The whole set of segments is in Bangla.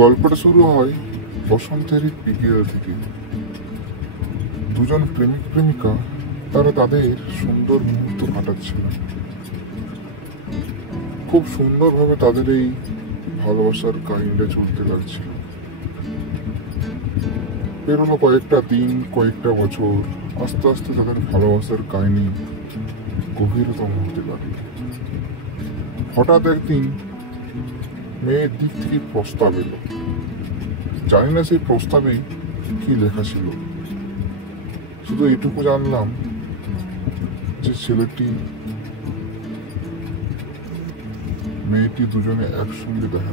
গল্পটা শুরু হয় বসন্তের বিকেল থেকে। দুজন প্রেমিক প্রেমিকা তারা তাদের সুন্দর মুহূর্ত কাটাচ্ছিলেন। খুব সুন্দরভাবে তাদের এই ভালোবাসার কাহিনীটা চলতে লাগছিল। পেরোলো কয়েকটা দিন, কয়েকটা বছর। আস্তে আস্তে তাদের ভালোবাসার কাহিনী গভীরতম হতে লাগলো। হঠাৎ একদিন মেয়ের দিক থেকে প্রস্তাব এলো। জানি না সেই প্রস্তাবে কি লেখা ছিল, শুধু এটুকু জানলাম যে ছেলেটি মেয়েটি দুজনে একসঙ্গে দেখা।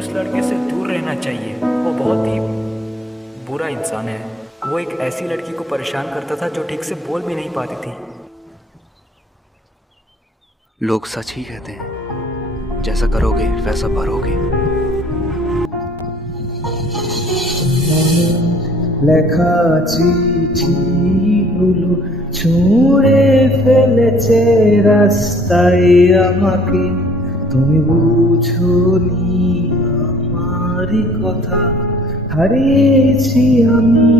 उस लड़के से दूर रहना चाहिए। वो बहुत ही बुरा इंसान है। वो एक ऐसी लड़की को परेशान करता था जो ठीक से बोल भी नहीं पाती थी। लोग सच ही कहते हैं, जैसा करोगे वैसा भरोगे। লেখা চিঠিগুলো ছুঁড়ে ফেলেছে রাস্তায় আমাকে। তুমি বুঝোনি আমারই কথা, হারিয়েছি আমি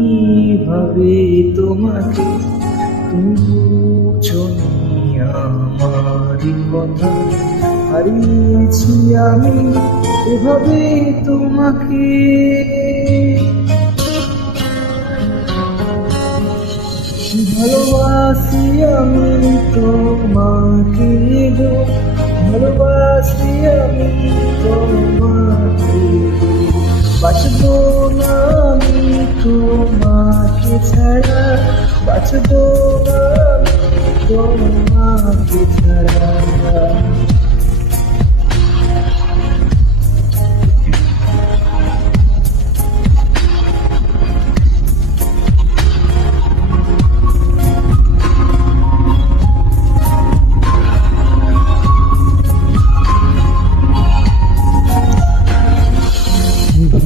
ভাবে তোমাকে। তুমি বুঝোনি আমারই কথা, হারিয়েছি আমি এভাবে তোমাকে। ভালোবাসি আমি তোমাকে গো, ভালোবাসি আমি তোমাকে। বাঁচবো না আমি তোমাকে ছাড়া, বাঁচবো না আমি তোমাকে ছাড়া।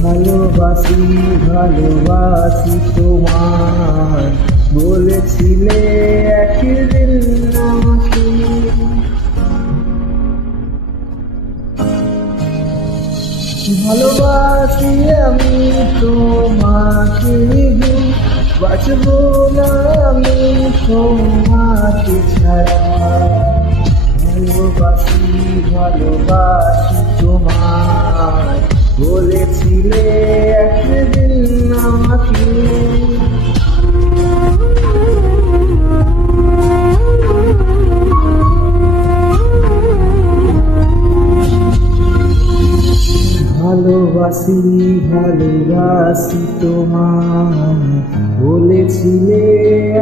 ভালোবাসি ভালোবাসি তোমার বলেছিলে একদিন আমাকে। ভালোবাসি আমি তোমাকে, বাঁচবো না আমি তোমাকে ছাড়া। ভালোবাসি ভালোবাসি তোমার বলেছিলে একদিন আমাকে। ভালোবাসি ভালোবাসি তোমার বলেছিলে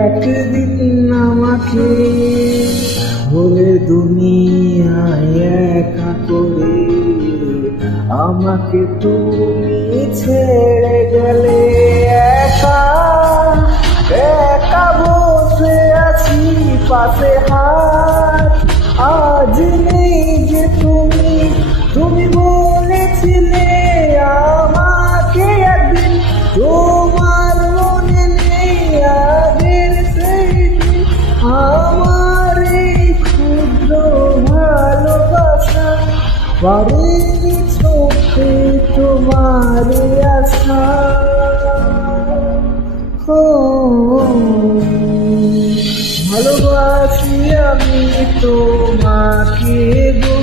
একদিন আমাকে। বলে দুনিয়ায় একা করে আমাকে তুমি ছেড়ে গেলে। একা একা বসে আছি পাশে হাত, আজ নেই যে তুমি। তুমি বলেছিলে আমাকে একদিন, তোমার মনে নেই আগের সেই দিন। আমার এই ক্ষুদ্র ভালোবাসা পারেনি ছোটে তোমার আশা। ভালোবাসি আমি তোমাকে গো,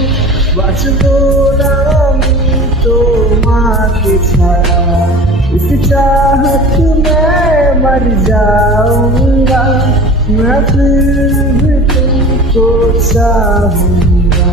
বাঁচবো না আমি তোমাকে ছাড়া। इस चाहत में मर जाऊंगा, मैं फिर भी तुमको चाहूंगा।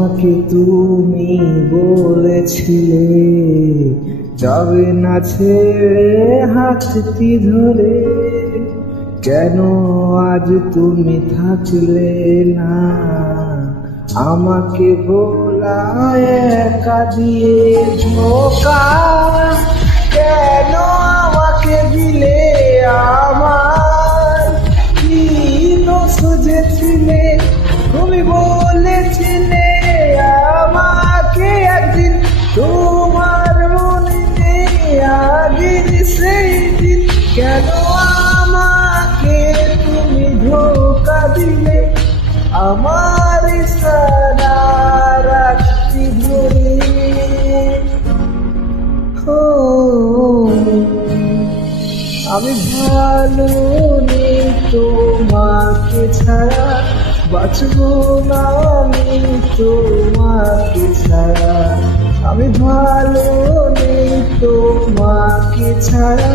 আমাকে তুমি বলেছিলে যাবে না ছেড়ে হাতটি ধরে, কেন আজ তুমি থাকলে না আমাকে ভোলায় একা দিয়ে ধোঁকা? কেন আমাকে দিলে আমার কি দোষ বুঝেছিলে? তুমি বলেছিলে আমাকে একদিন তোমার মনে আগের সেই দিন, কেন আমাকে তুমি ধোঁকা দিলে? আমার সারা রাত্রি ধরে আমি ভালো নেই তোমাকে ছাড়া, বাঁচবো না আমি তোমাকে ছাড়া। আমি ভালো নেই তোমাকে ছাড়া,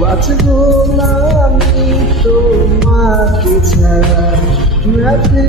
বাঁচবো না আমি তোমাকে ছাড়া। রাতে